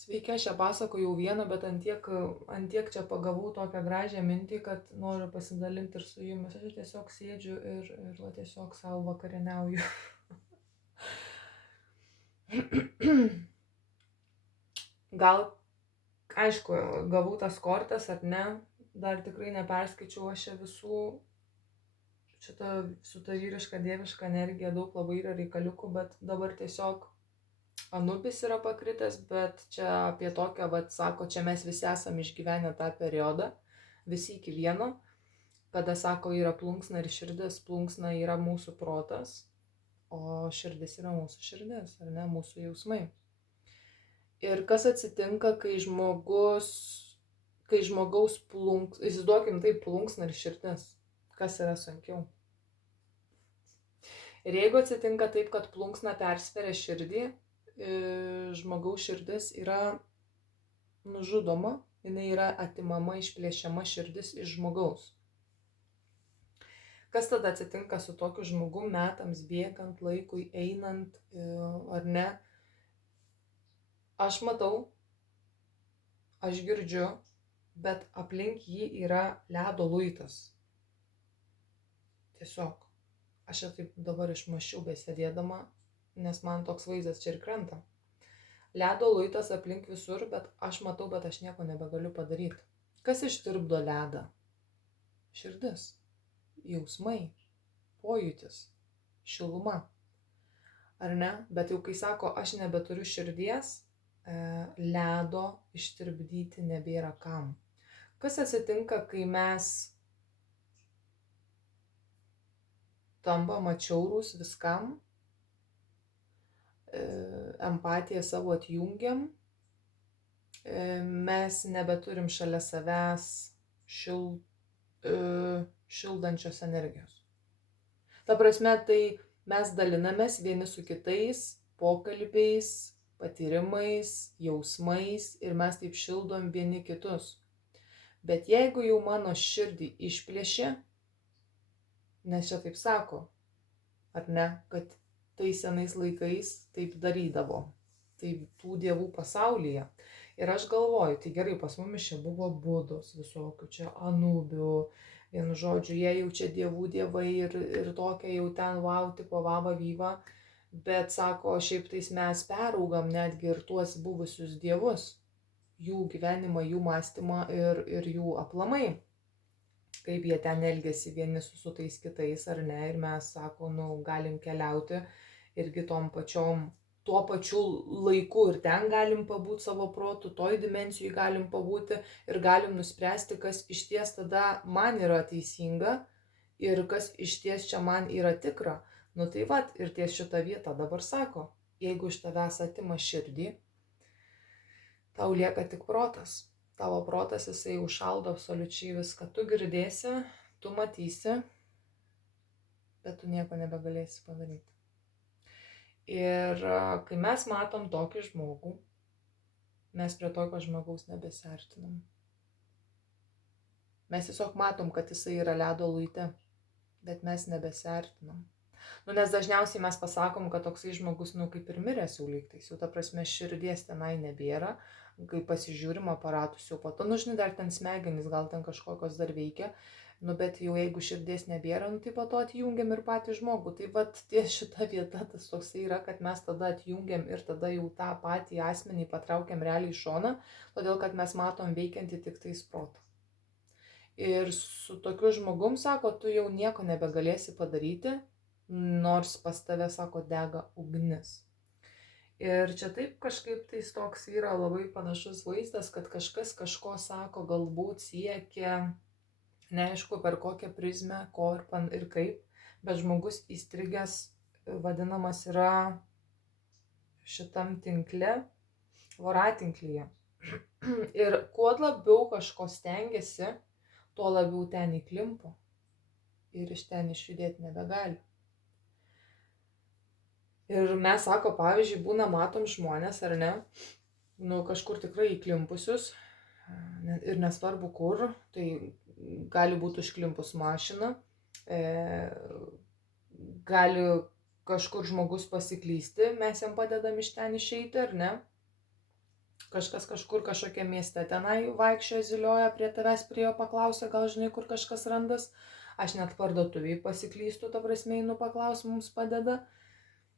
Sveiki, aš čia pasakojau vieną, bet ant tiek čia pagavau tokią gražią mintį, kad noriu pasidalinti ir su jumis. Aš tiesiog sėdžiu ir va, tiesiog savo vakarieniauju. Gal, aišku, gavau tas kortas ar ne, dar tikrai neperskaičiau aš čia visų, šitą su ta vyriška dieviška energija daug labai yra reikaliukų, bet dabar tiesiog Anubis yra pakritęs, bet čia apie tokią, vat, sako, čia mes visi esame išgyvenę tą periodą, visi iki vieno, kada, sako, yra plunksna ir širdis, plunksna yra mūsų protas, o širdis yra mūsų širdis, ar ne, mūsų jausmai. Ir kas atsitinka, kai žmogaus įsivaizduokim taip, plunksna ir širdis, kas yra sunkiau. Ir jeigu atsitinka taip, kad plunksna persveria širdį, žmogaus širdis yra nužudoma, jinai yra atimama, išplėšiama širdis iš žmogaus. Kas tada atsitinka su tokiu žmogum metams bėgant, laikui einant, ar ne? Aš matau, aš girdžiu, bet aplink jį yra ledo luitas. Tiesiog. Aš čia taip dabar išmaščiau besėdėdama, nes man toks vaizdas čia ir krenta. Ledo luitas aplink visur, bet aš matau, bet aš nieko nebegaliu padaryti. Kas ištirpdo ledą? Širdis, jausmai, pojūtis, šiluma. Ar ne? Bet jau kai sako, aš nebeturiu širdies, ledo ištirpdyti nebėra kam. Kas atsitinka, kai mes tampam atšiaurūs viskam, empatiją savo atjungiam, mes nebeturim šalia savęs šildančios energijos. Ta prasme, tai mes dalinamės vieni su kitais pokalbiais, patyrimais, jausmais ir mes taip šildom vieni kitus. Bet jeigu jau mano širdį išplėšė, nes čia taip sako, ar ne, kad tai senais laikais taip darydavo, tai tų dievų pasaulyje. Ir aš galvoju, tai gerai, pas mumis čia buvo budos visokių, čia anubių, vienu žodžiu, jie jau čia dievai ir tokia jau ten wow, tipo vava vyva, bet sako, šiaip tais mes peraugam netgi ir tuos buvusius dievus, jų gyvenimą, jų mąstymą ir jų aplamai. Kaip jie ten elgėsi vieni su tais kitais, ar ne, ir mes, sako, galim keliauti irgi tuo pačiu laiku ir ten galim pabūti savo protu, toj dimensijai galim pabūti ir galim nuspręsti, kas iš ties tada man yra teisinga ir kas iš ties čia man yra tikra. Tai vat, ir ties šitą vietą dabar sako, jeigu iš tavęs atima širdį, tau lieka tik protas. Tavo protas, jisai užšaldo absoliučiai viską. Tu girdėsi, tu matysi, bet tu nieko nebegalėsi padaryti. Ir kai mes matom tokį žmogų, mes prie tokio žmogaus nebesiartinam. Mes tiesiog matom, kad jisai yra ledo luite, bet mes nebesiartinam. Nes dažniausiai mes pasakom, kad toksai žmogus, kaip ir miręs jau lygtais, jau ta prasme širdies tenai nebėra, kai pasižiūrim aparatus jau po to, žinai, dar ten smegenys, gal ten kažkokios dar veikia, bet jau jeigu širdies nebėra, tai po to atjungiam ir patį žmogų. Tai vat ties šita vieta tas toksai yra, kad mes tada atjungiam ir tada jau tą patį asmenį patraukiam realiai į šoną, todėl kad mes matom veikiantį tik tais protą. Ir su tokiu žmogum, sako, tu jau nieko nebegalėsi padaryti, nors pas tave, sako, dega ugnis. Ir čia taip kažkaip tais toks yra labai panašus vaizdas, kad kažkas kažko sako, galbūt siekia, neaišku per kokią prizmę, ko ir kaip, bet žmogus įstrigęs, vadinamas, yra šitam tinkle, voratinklyje. Ir kuo labiau kažko stengiasi, tuo labiau ten įklimpo ir iš ten išjudėti nebegali. Ir mes, sako, pavyzdžiui, būna matom žmonės, ar ne, kažkur tikrai įklimpusius, ir nesvarbu kur, tai gali būti užklimpus mašina, gali kažkur žmogus pasiklysti, mes jam padedam iš ten išeiti, ar ne, Kažkas kažkur kažkokia mieste tenai vaikščiojo, zilioja prie tavęs priejo, paklausė, gal žinai, kur kažkas randas. Aš net parduotuviai pasiklystu, ta prasme, einu paklaus, mums padeda.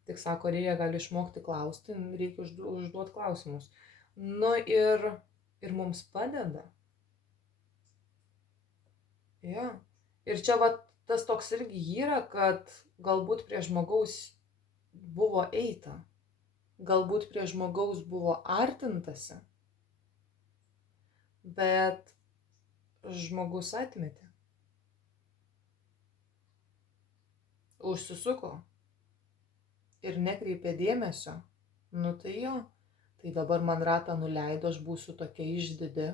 Tik sako, reikia gali išmokti klausti, reikia užduoti klausimus. Nu ir mums padeda. Ja. Ir čia va tas toks irgi yra, kad galbūt prie žmogaus buvo eita. Galbūt prie žmogaus buvo artintasi, bet žmogus atmetė. Užsisuko ir nekreipė dėmesio. Nu tai jo, tai dabar man ratą nuleido, aš būsiu tokia išdidi.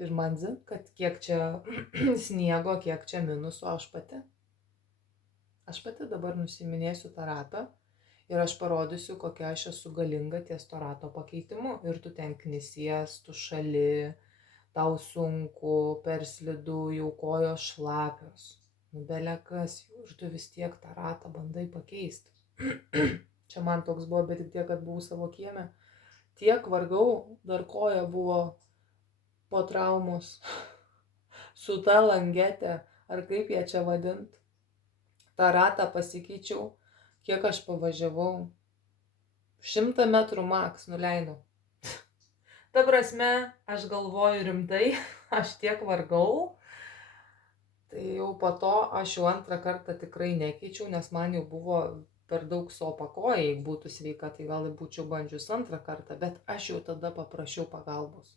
Ir man zin, kad kiek čia sniego, kiek čia minusų, aš pati. Aš pati dabar nusiminėsiu tą ratą. Ir aš parodysiu, kokia aš esu galinga ties to rato pakeitimu. Ir tu ten knisies, tu šali, tau sunku, per slidu, jau kojos šlapios. Nu belekas jau, ir tu vis tiek tą ratą bandai pakeisti. Čia man toks buvo, bet tik tiek, kad buvau savo kieme. Tiek vargau, dar koja buvo po traumos. Su ta langetė, ar kaip ją čia vadint. tą ratą pasikeičiau, kiek aš pavažiavau, 100 metrų maks nuleidau. Ta prasme, aš galvoju rimtai, aš tiek vargau, tai jau po to aš jau antrą kartą tikrai nekeičiau, nes man jau buvo per daug sopa koja, jeigu būtų sveika, tai gal būčiau bandžius antrą kartą, bet aš jau tada paprašiau pagalbos.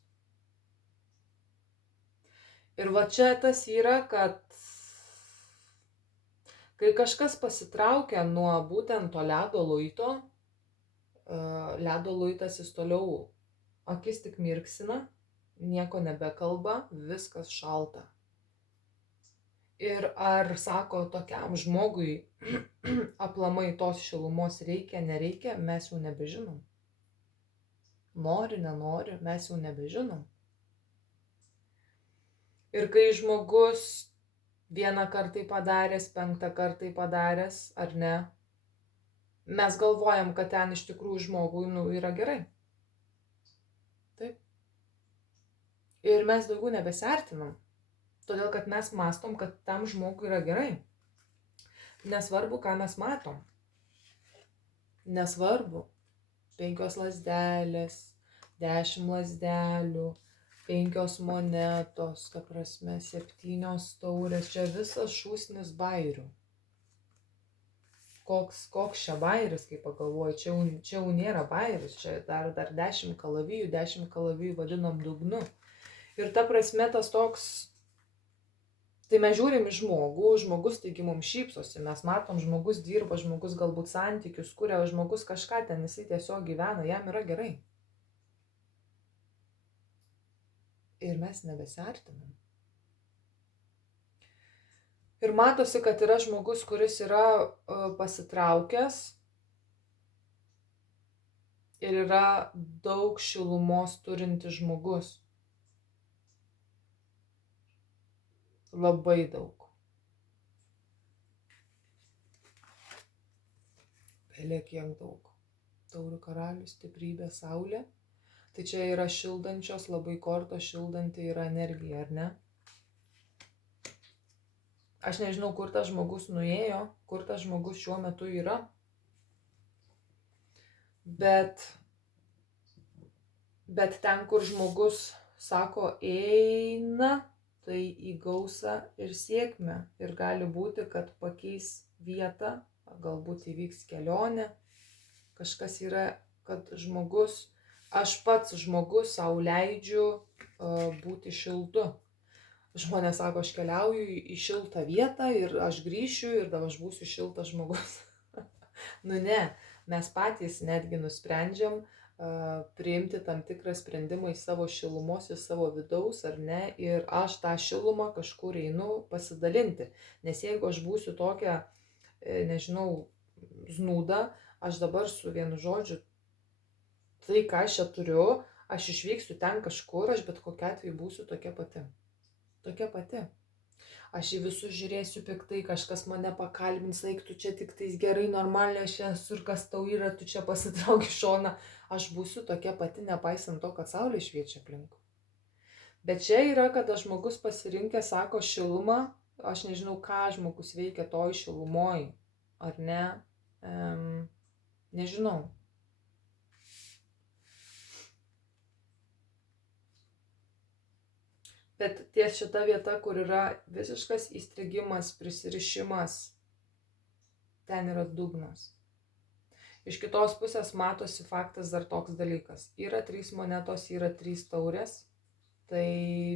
Ir va čia tas yra, kad kai kažkas pasitraukia nuo būtent to ledo luito, ledo luitas jis toliau akis tik mirksina, nieko nebekalba, viskas šalta. Ir ar sako tokiam žmogui aplamai tos šilumos reikia, nereikia, mes jau nebežinom. Nori, nenori, mes jau nebežinom. Ir kai žmogus vieną kartą padaręs, 5 kartą padaręs, ar ne, mes galvojam, kad ten iš tikrųjų žmogui yra gerai. Taip. Ir mes daugiau nebesiartinam. Todėl, kad mes mastom, kad tam žmogui yra gerai. Nesvarbu, ką mes matom. Nesvarbu. 5 lazdelės, 10 lazdelių, 5 monetos, ta prasme, 7 taurės. Čia visas šūsnis bairių. Koks čia bairis, kaip pagalvoju, čia jau nėra bairis, čia dar 10 kalavijų vadinam dugnu. Ir ta prasme tas toks, tai mes žiūrim į žmogų, žmogus taigi mums šypsosi, mes matom, žmogus dirba, žmogus galbūt santykius kuria, žmogus kažką ten, jisai tiesiog gyvena, jam yra gerai. Ir mes nebesiartinam. Ir matosi, kad yra žmogus, kuris yra pasitraukęs ir yra daug šilumos turintis žmogus. Labai daug. Pelė kiek daug. Taurių karalius, stiprybė, saulė. Tai čia yra šildančios, labai kortos šildanti yra energija, ar ne? Aš nežinau, kur tas žmogus nuėjo, kur tas žmogus šiuo metu yra. Bet ten, kur žmogus sako eina, tai įgausą ir sėkmę. Ir gali būti, kad pakeis vietą, galbūt įvyks kelionė. Kažkas yra, kad žmogus, aš pats žmogus sau leidžiu būti šiltu. Žmonės sako, aš keliauju į šiltą vietą ir aš grįšiu ir dabar aš būsiu šiltas žmogus. Nu ne, mes patys netgi nusprendžiam priimti tam tikrą sprendimą į savo šilumos, į savo vidaus, ar ne, ir aš tą šilumą kažkur einu pasidalinti. Nes jeigu aš būsiu tokia, nežinau, znūda, aš dabar su vienu žodžiu, tai ką aš čia turiu, aš išvyksiu ten kažkur, aš bet kokiu atveju būsiu tokia pati. Tokia pati. aš į visus žiūrėsiu piktai, kažkas mane pakalbins, eik tu čia tik tais gerai, normaliai aš esu ir kas tau yra, tu čia pasitrauk į šoną. Aš būsiu tokia pati, nepaisant to, kad saulė šviečia aplink. Bet čia yra, kada žmogus pasirinkė, sako, šilumą, aš nežinau, ką žmogus veikia toj šilumoj, ar ne, nežinau. Bet ties šita vieta, kur yra visiškas įstrigimas, prisirišimas, ten yra dugnas. Iš kitos pusės matosi faktas dar toks dalykas. Yra 3 monetos, yra 3 taurės. Tai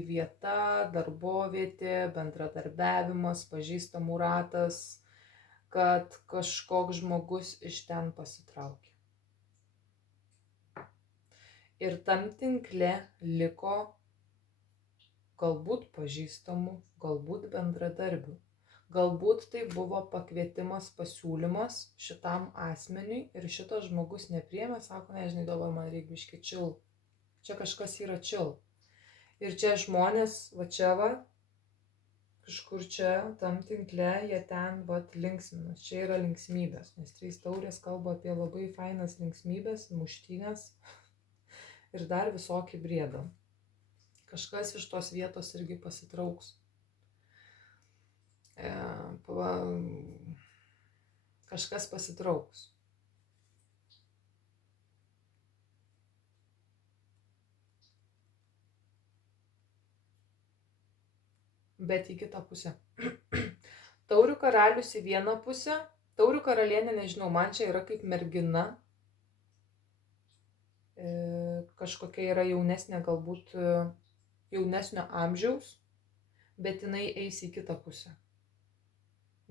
vieta, darbovietė, bendradarbiavimas, pažįstamų ratas, kad kažkoks žmogus iš ten pasitraukė. Ir tam tinkle liko galbūt pažįstamų, galbūt bendradarbių. Galbūt tai buvo pakvietimas, pasiūlymas šitam asmeniui ir šitas žmogus nepriėmė, sako, nežinai, dabar man reikia biškį chill. Čia kažkas yra chill. Ir čia žmonės, va čia va, kažkur čia, tam tinkle, jie ten va linksminas. Čia yra linksmybės, nes 3 taurės kalba apie labai fainas linksmybės, muštynės ir dar visokį briedą. Kažkas iš tos vietos irgi pasitrauks. Kažkas pasitrauks. Bet į kitą pusę. Taurių karalius į vieną pusę. Taurių karalienė, nežinau, man čia yra kaip mergina. Kažkokia yra jaunesnė, galbūt jaunesnio amžiaus, bet jinai eis į kitą pusę.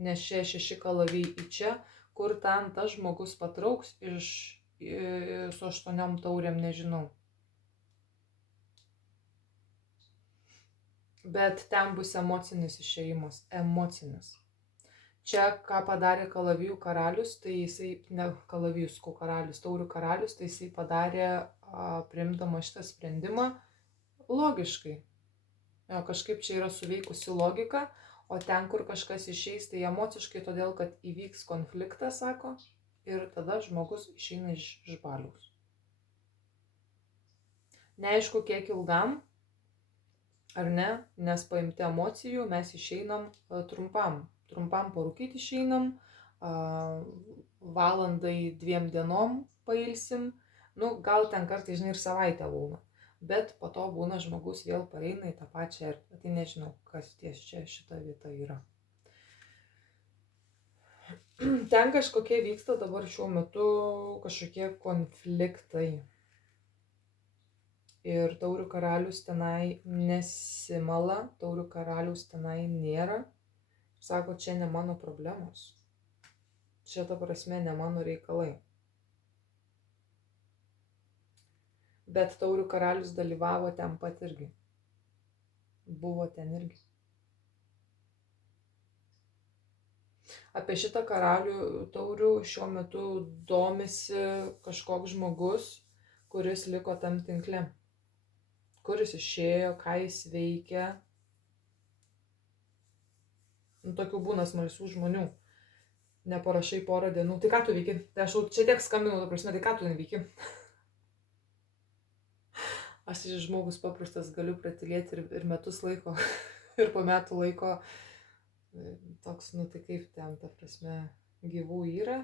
Nes čia 6 kalaviai į čia, kur ten tas žmogus patrauks su 8 taurėm, nežinau. Bet ten bus emocinis išėjimas, emocinis. Čia, ką padarė kalavijų karalius, tai jisai, ne kalavijus, karalius, taurių karalius, tai jisai padarė, priimdama šitą sprendimą, logiškai. Kažkaip čia yra suveikusi logika, o ten, kur kažkas išeis, tai emociškai, todėl, kad įvyks konfliktas, sako, ir tada žmogus išeina iš baliaus. Neaišku, kiek ilgam, ar ne, nes paimti emocijų mes išeinam trumpam. Trumpam parūkyti išeinam, valandai 2 dienom pailsim, gal ten kartais, žinai, ir savaitę būna. Bet po to būna žmogus vėl pareina į tą pačią erdvę. Tai nežinau, kas ties čia šita vieta yra. Ten kažkokie vyksta dabar šiuo metu kažkokie konfliktai. Ir taurių karalius tenai nesimala, taurių karalius tenai nėra. Sako, čia ne mano problemos. Čia ta prasme ne mano reikalai. Bet taurių karalius dalyvavo ten pat irgi. Buvo ten irgi. Apie šitą karalių taurių šiuo metu domisi kažkoks žmogus, kuris liko tam tinkle. Kuris išėjo, ką jis veikia. Tokių būna smalsių žmonių. Neparašai porą dienų. Tai ką tu veiki? Tai aš čia tiek skambinau, ta prasme, tai ką tu neveiki? Aš žmogus paprastas galiu pratylėti ir metus laiko, ir po metų laiko toks, tai kaip ten, ta prasme, gyvų yra.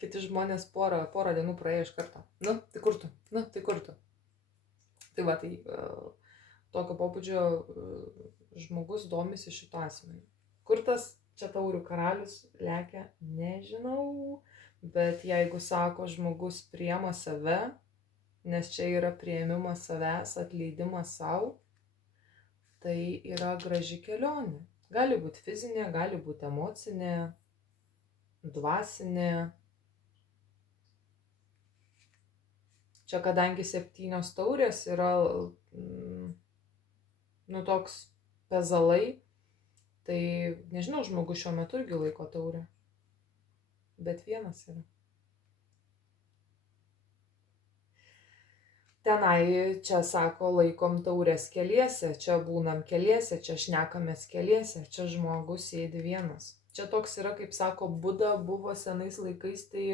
Kiti žmonės porą dienų praėjo iš karto. Tai kur tu? Tai kur tu? Tai va, tai tokio pobūdžio žmogus domisi šito asmeniu. Kur tas čia taurių karalius lekia, nežinau, bet jeigu sako žmogus priima save, nes čia yra priėmimas savęs, atleidimas savo, tai yra graži kelionė. Gali būti fizinė, gali būti emocinė, dvasinė. Čia kadangi 7 taurės yra, toks pezalai, tai nežinau, žmogus šiuo metu irgi laiko taurę, bet vienas yra. tenai, čia sako, laikom taures keliese, čia būnam keliese, čia šnekamės keliese, čia žmogus sėdi vienas. Čia toks yra, kaip sako, Buda buvo senais laikais, tai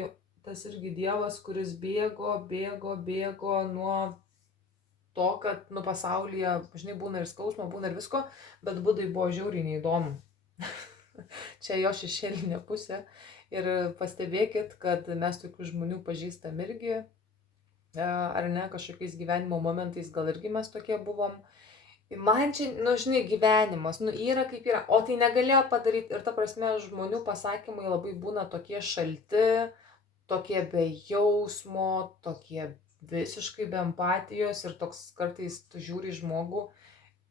tas irgi dievas, kuris bėgo nuo to, kad pasaulyje, žinai, būna ir skausmo, būna ir visko, bet Budai buvo žiauriai neįdomu. Čia jo šešėlinė pusė. Ir pastebėkit, kad mes tokių žmonių pažįstam irgi, ar ne, kažkokiais gyvenimo momentais gal irgi mes tokie buvom. Man čia, žinai, gyvenimas, yra kaip yra, o tai negalėjo padaryti. Ir ta prasme, žmonių pasakymai labai būna tokie šalti, tokie be jausmo, tokie visiškai be empatijos ir toks kartais tu žiūri žmogų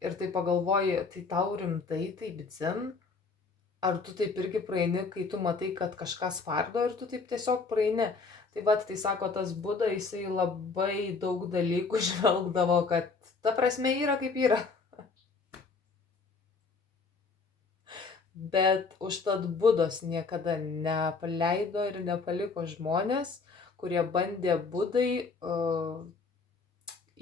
ir tai pagalvoji, tai tau rimtai, tai bicin. Ar tu taip irgi praeini, kai tu matai, kad kažkas spardo ir tu taip tiesiog praeini. Tai va, tai sako, tas Buda, jisai labai daug dalykų žvelgdavo, kad ta prasme yra kaip yra. Bet užtat Budos niekada nepaleido ir nepaliko žmonės, kurie bandė Budai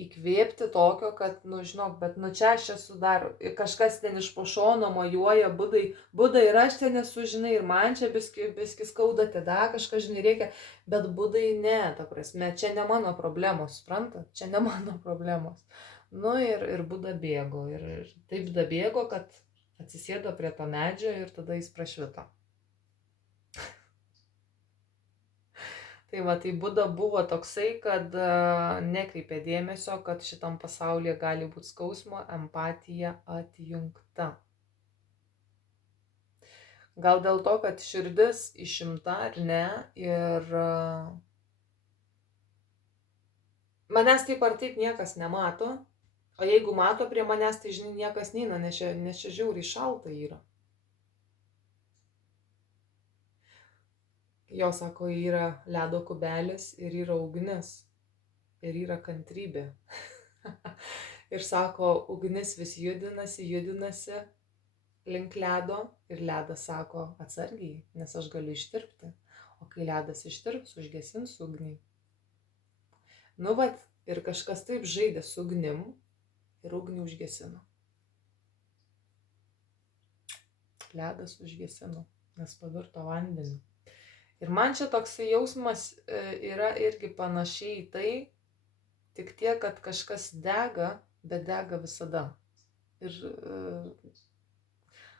įkvėpti tokio, kad, žinok, bet čia aš esu dar, kažkas ten iš po šono mojuoja Budai ir aš ten esu, žinai, ir man čia biski skauda, tada kažkas, žinai, reikia, bet Budai ne, ta prasme, čia ne mano problemos, suprantat, čia ne mano problemos. Ir Buda bėgo, ir taip dabėgo, kad atsisėdo prie to medžio ir tada jis prašvito. Tai va, tai Buda buvo toksai, kad nekreipė dėmesio, kad šitam pasaulyje gali būti skausmo, empatija atjungta. Gal dėl to, kad širdis išimta ar ne, ir manęs taip ar taip niekas nemato, o jeigu mato prie manęs, tai žinai, niekas neina, nes čia žiauriai šalta yra. Jo sako, yra ledo kubelis ir yra ugnis ir yra kantrybė. Ir sako, ugnis vis judinasi link ledo ir ledas sako, atsargiai, nes aš galiu ištirpti. O kai ledas ištirps, užgesins ugnį. Ir kažkas taip žaidė su ugnim ir ugnį užgesino. Ledas užgesino, nes pavirto vandeniu. Ir man čia toksai jausmas yra irgi panašiai į tai, tik tiek, kad kažkas dega, bet dega visada. Ir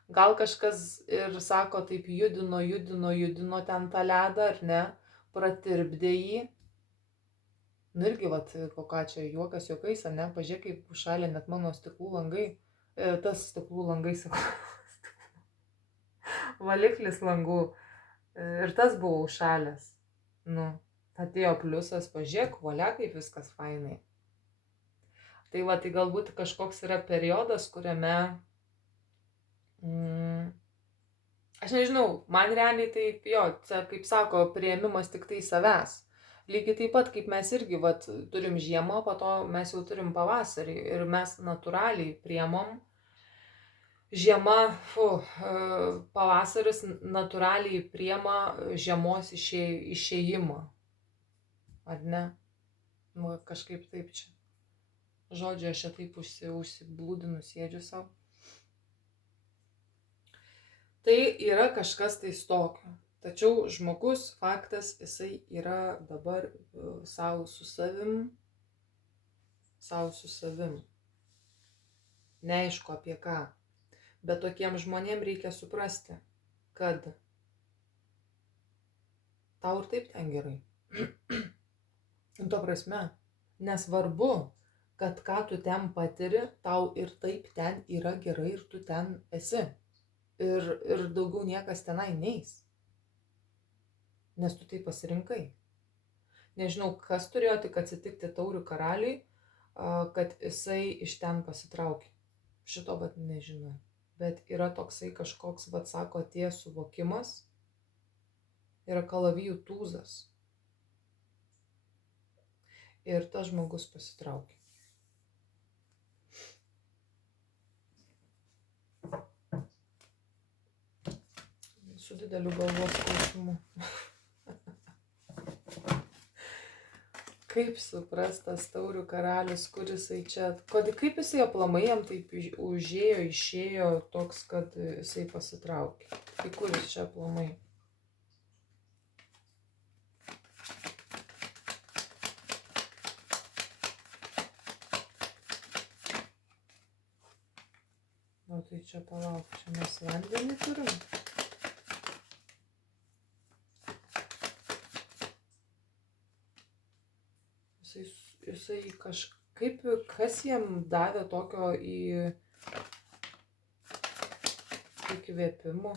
gal kažkas ir sako, taip judino ten tą ledą, ar ne, pratirpdė jį. Irgi, ką čia juokas juokais, ar ne, pažiūrėk, kaip užšalė net mano stiklų langai, tas stiklų langai, valiklis langų. Ir tas buvo užšalęs. Atėjo pliusas, pažiūrėk, valia, kaip viskas fainai. Tai va, tai galbūt kažkoks yra periodas, kuriame, aš nežinau, man realiai taip, kaip sako, priėmimas tik tai savęs. Lygiai taip pat, kaip mes irgi, turim žiemą, po to mes jau turim pavasarį ir mes natūraliai priėmom. Žiema, pavasaris natūraliai priema žiemos išėjimą. Ar ne? Kažkaip taip čia. Žodžiu, aš čia taip užsiblūdinu, sėdžiu savo. Tai yra kažkas tai tokio. Tačiau žmogus, faktas, jisai yra dabar savo su savim. Neaišku apie ką. Bet tokiem žmonėm reikia suprasti, kad tau ir taip ten gerai. To prasme, nesvarbu, kad ką tu ten patiri, tau ir taip ten yra gerai ir tu ten esi. Ir daugiau niekas tenai neis. Nes tu tai pasirinkai. Nežinau, kas turėjo tik atsitikti taurių karaliui, kad jisai iš ten pasitraukė. Šito nežinau. Bet yra toksai kažkoks, sako, atėjęs suvokimas, yra kalavijų tūzas. Ir tas žmogus pasitraukė. Su dideliu galvos skausmu. Kaip suprastas taurių karalius, kur jisai čia, kaip jisai aplamai jam taip užėjo, išėjo toks, kad jisai pasitraukė. Tai kur jis čia aplamai? O tai čia palauk, čia mes vandenį turim. Jisai kažkaip, kas jam davė tokio įkvėpimo.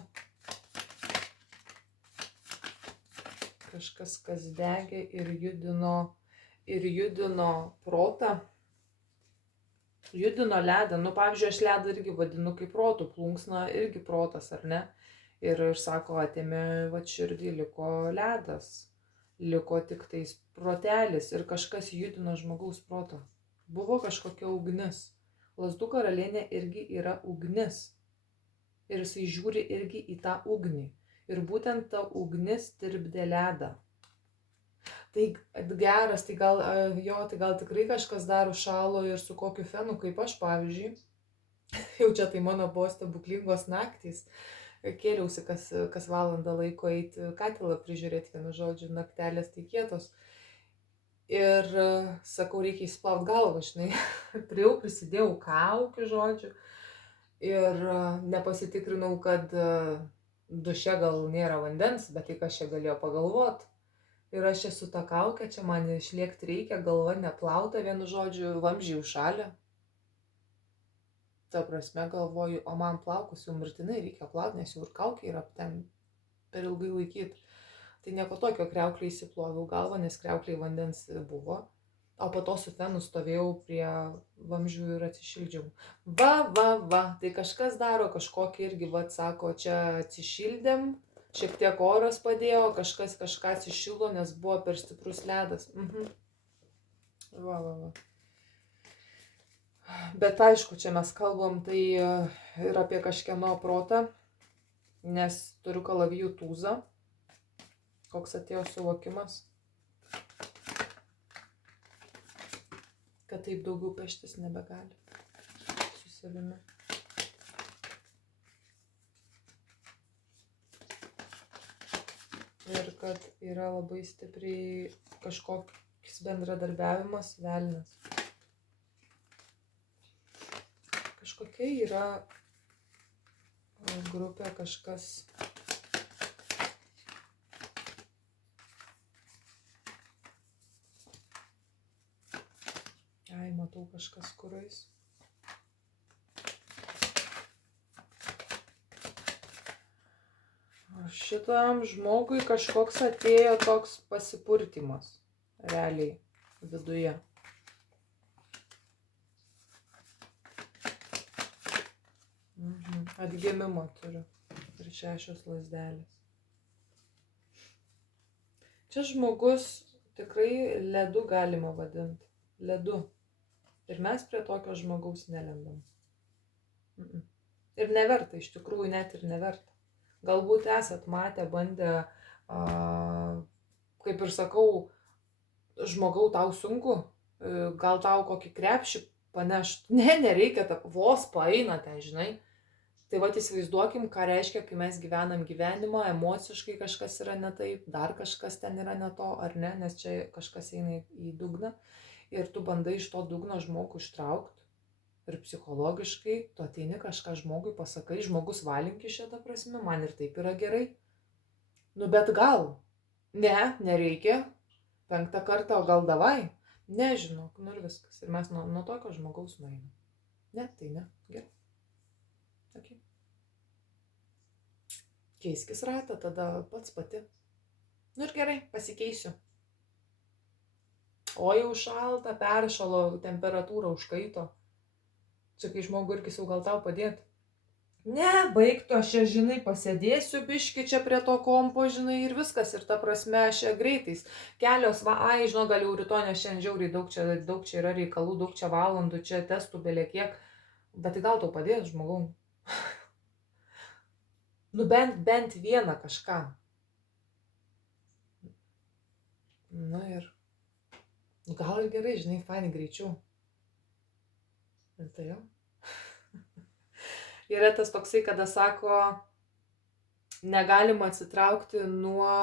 Kažkas, kas degė ir judino protą. Judino ledą. Nu, pavyzdžiui, aš ledą irgi vadinu kaip protų. Plunksna irgi protas, ar ne? Ir sako, atėmė širdį, liko ledas. Liko tik tais protelis ir kažkas judino žmogaus protą. Buvo kažkokia ugnis. Lazdų karalienė irgi yra ugnis. Ir jisai žiūri irgi į tą ugnį. Ir būtent ta ugnis tirpdė ledą. Tai geras, tai gal tikrai kažkas dar užšalo ir su kokiu fenu, kaip aš, pavyzdžiui. Jau čia tai mano buvo stebuklingos naktys. Kėliausi kas valandą laiko eiti katilą prižiūrėti, vienu žodžiu, naktelės tai kietos. Ir sakau, reikia įsplaut galvą, žinai. Prisidėjau kaukių, žodžiu. Ir nepasitikrinau, kad duše gal nėra vandens, bet tai kas čia galėjo pagalvot. Ir aš esu tą kaukę, čia man išliekti reikia, galva neplauta, vienu žodžiu, vamzdžiai užšalę. Ta prasme galvoju, o man plaukus jau mirtinai reikia plauti, nes jau ir kaukė yra ten per ilgai laikyti. Tai nieko tokio, kriauklį įsiploviau galvą, nes kriauklį vandens buvo. O po to su fenu stovėjau prie vamzdžių ir atsišildžiau. Va, tai kažkas daro, kažkokį irgi, sako, čia atsišildėm, šiek tiek oras padėjo, kažkas kažką atsišildo, nes buvo per stiprus ledas. Va. Bet aišku, čia mes kalbam tai ir apie kažkieno protą, nes turiu kalavijų tūzą, koks atėjo suvokimas, kad taip daugiau peštis nebegali su savimi. Ir kad yra labai stipriai kažkoks bendradarbiavimas, velnias. Kažkokia yra grupė, kažkas. Ai, matau kažkas kurais. Šitam žmogui kažkoks atėjo toks pasipurtimas, realiai, viduje. Atgimimo turiu. Ir 6 lazdelės. Čia žmogus tikrai ledu galima vadinti. Ledu. Ir mes prie tokio žmogaus nelendam. Ir neverta, iš tikrųjų net ir neverta. Galbūt esat matę, bandę, kaip ir sakau, žmogau tau sunku, gal tau kokį krepšį panešt. Ne, nereikia, vos paeina ten, žinai. Tai vat įsivaizduokim, ką reiškia, kai mes gyvenam gyvenimą, emociškai kažkas yra ne taip, dar kažkas ten yra ne to, ar ne, nes čia kažkas eina į dugną. Ir tu bandai iš to dugno žmogų ištraukti. Ir psichologiškai, tu ateini kažką žmogui, pasakai, žmogus valinkį šitą prasme, man ir taip yra gerai. Nu bet gal? Ne, nereikia. 5 kartą, o gal davai? Nežinok, nu ir viskas. Ir mes nuo tokio žmogaus nueinam. Ne, tai ne. Gerai. Okay. Keiskis ratą, tada pats pati. Nu ir gerai, pasikeisiu. O jau šalta, peršalo, temperatūra užkaito. Čia kai žmogui irgi sau gal tau padėti. Ne, baigtų, aš čia, žinai, pasėdėsiu biški čia prie to kompo, žinai, ir viskas. Ir ta prasme, aš čia greitais. Kelios, žinau, gal jau rytoj, nes šiandien žiauriai daug čia yra reikalų, daug čia valandų, čia testų belekiek. Bet tai gal tau padės, žmogau. Nu bent vieną kažką. Nu ir Nu, gal ir gerai, žinai, fainai greičiau. Ir tai jau. Yra tas toksai, kada sako, negalima atsitraukti nuo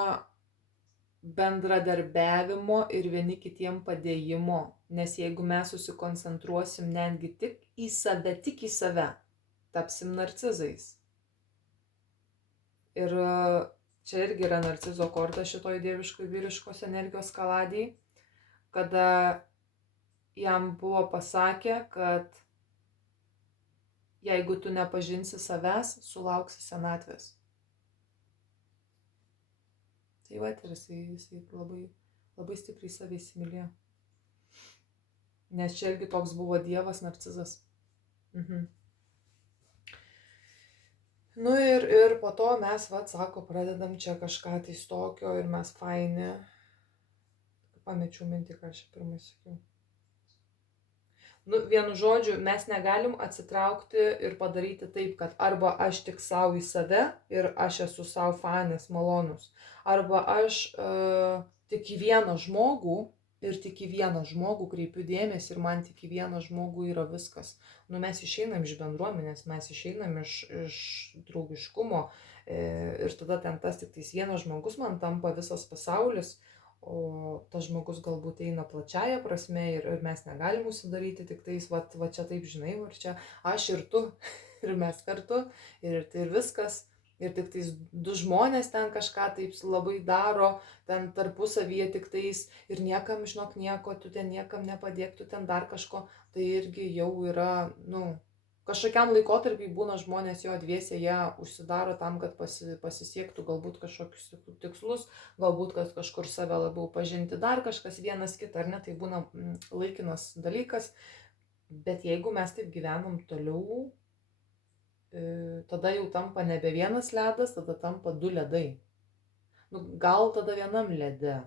bendradarbiavimo ir vieni kitiem padėjimo, nes jeigu mes susikoncentruosim netgi tik į save, tapsim narcizais. Ir čia irgi yra narcizo korta šitoj dieviškoj vyriškos energijos kaladijai, kada jam buvo pasakę, kad jeigu tu nepažinsi savęs, sulauksi senatvės. Tai va, ir jisai labai, labai stipriai save įsimylėjo. Nes čia irgi toks buvo dievas narcizas. Nu ir po to mes, sako, pradedam čia kažką tai tokio ir mes faini. Pamečiau mintį, ką aš pirmai sakiau. Nu, vienu žodžiu, mes negalim atsitraukti ir padaryti taip, kad arba aš tik savo į save ir aš esu savo fanas, malonus, arba aš tik į vieną žmogų ir tik į vieną žmogų kreipiu dėmesį ir man tik į vieną žmogų yra viskas. Nu, mes išeinam iš bendruomenės, mes išeinam iš draugiškumo ir tada ten tas tik tais vienas žmogus man tampa visas pasaulis, o tas žmogus galbūt eina plačiaja prasme ir mes negalim užsidaryti tik tais, va čia taip, žinai, ir čia aš ir tu, ir mes kartu, ir viskas. Ir tik tais du žmonės ten kažką taip labai daro, ten tarpusavyje tik tais ir niekam, žinok, nieko, tu ten niekam nepadėk, tu ten dar kažko, tai irgi jau yra, nu, kažkokiam laikotarpiai būna žmonės jo dviese, jie užsidaro tam, kad pasisiektų galbūt kažkokius tikslus, galbūt kad kažkur save labiau pažinti, dar kažkas vienas kitą, ar ne, tai būna laikinas dalykas, bet jeigu mes taip gyvenam toliau, tada jau tampa nebe vienas ledas, tada tampa du ledai. Nu, gal tada vienam lede.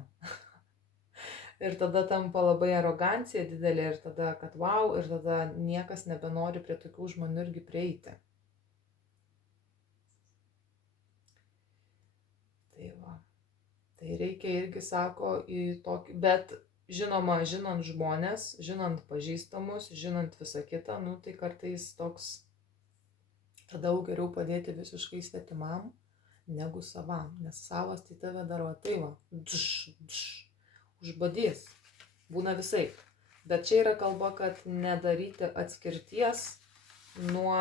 Ir tada tampa labai arogancija didelė ir tada, kad wow, ir tada niekas nebenori prie tokių žmonių irgi prieiti. Tai va. Tai reikia irgi, sako, į tokį, bet žinoma, žinant žmonės, žinant pažįstamus, žinant visą kitą, nu tai kartais toks tada jau geriau padėti visiškai svetimam negu savam, nes savas tai tave daro tai va, užbadys, būna visai. Bet čia yra kalba, kad nedaryti atskirties nuo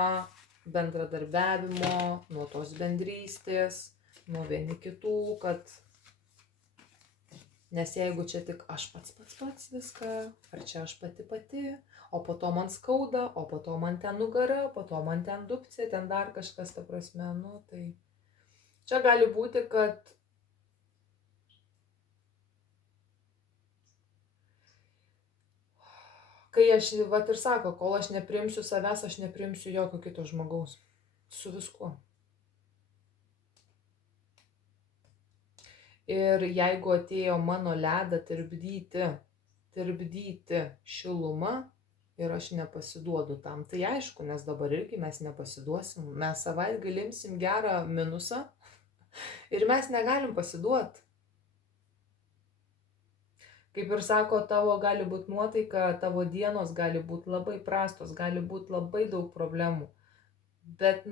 bendradarbiavimo, nuo tos bendrystės, nuo vieni kitų, kad nes jeigu čia tik aš pats viską, ar čia aš pati, o po to man skauda, o po to man ten nugara, po to man ten dupcija, ten dar kažkas, ta prasme, nu, tai čia gali būti, kad kai aš, vat ir sako, kol aš nepriimsiu savęs, aš nepriimsiu jokio kito žmogaus, su viskuo. Ir jeigu atėjo mano ledą tirpdyti šilumą ir aš nepasiduodu tam, tai aišku, nes dabar irgi mes nepasiduosim, mes savaitgalį imsim gerą minusą ir mes negalim pasiduoti. Kaip ir sako, tavo gali būti nuotaika, tavo dienos gali būti labai prastos, gali būti labai daug problemų, bet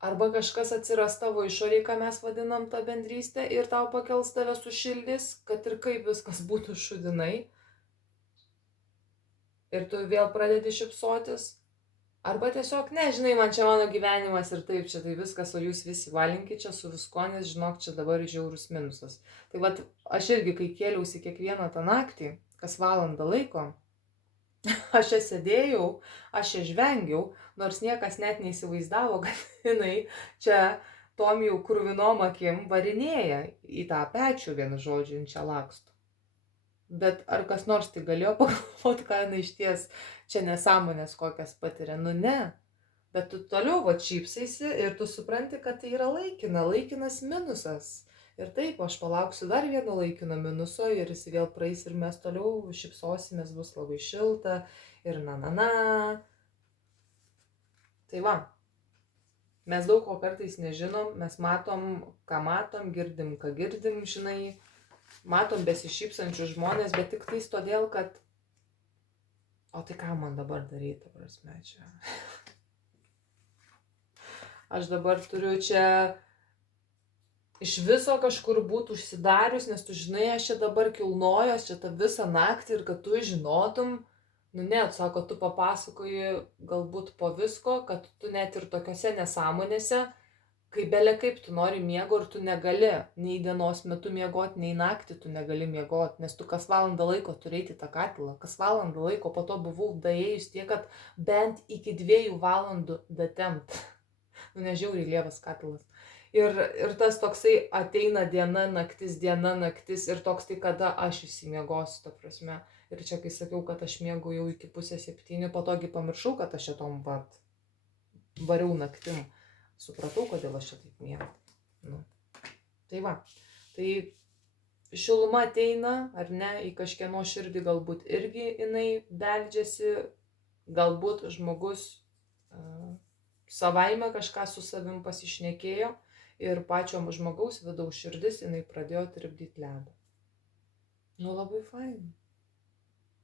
arba kažkas atsiras tavo išorėje, ką mes vadinam tą bendrystę, ir tau pakels tave sušildys, kad ir kaip viskas būtų šudinai. Ir tu vėl pradedi šypsotis. Arba tiesiog, nežinai, man čia mano gyvenimas ir taip, čia tai viskas, o jūs visi valinkit čia su visko, nes žinok, čia dabar žiaurus minusas. Tai vat, aš irgi, kai kėliausi kiekvieną tą naktį, kas valandą laiko, aš čia sėdėjau, aš čia žvengiau, nors niekas net neįsivaizdavo, kad jinai čia tom jau kruvinom akim varinėja į tą pečių, vienu žodžiu, čia laksto. Bet ar kas nors tai galėjo pagalvoti, ką jinai išties čia nesąmonės kokias patiria? Nu ne. Bet tu toliau šypsaisi ir tu supranti, kad tai yra laikinas minusas. Ir taip, aš palauksiu dar vieno laikino minuso ir jis vėl praeis ir mes toliau šypsosimės, bus labai šilta ir na. Tai va, mes daug ko kartais nežinom, mes matom, ką matom, girdim, ką girdim, žinai. matom besišypsančius žmonės, bet tik tais todėl, kad o tai ką man dabar daryti, ta prasme, čia. Aš dabar turiu čia iš viso kažkur būti užsidarius, nes tu žinai, aš čia dabar kilnojos čia tą visą naktį ir kad tu žinotum, nu ne, sako, tu papasakoji galbūt po visko, kad tu net ir tokiose nesąmonėse, kai belė kaip tu nori miego ir tu negali nei dienos metu miegoti, nei naktį tu negali miegoti, nes tu kas valandą laiko turi eiti tą katilą, kas valandą laiko po to buvau daėjus tiek, kad bent iki 2 valandų datempt. Nu, nežiauriai lievas katilas. Ir tas toksai ateina diena, naktis ir toks tai kada aš įsimiegosiu, ta prasme. Ir čia kai sakiau, kad aš miegu jau iki 6:30, patogiai pamiršau, kad aš čia tom variau naktim. Supratau, kodėl aš čia taip miegu. Nu. Tai va. Tai šiluma ateina, ar ne, į kažkieno širdį galbūt irgi jinai beldžiasi, galbūt žmogus savaime kažką su savim pasišnekėjo ir pačio žmogaus vidaus širdis jinai pradėjo tirpdyti ledą. Nu labai fain.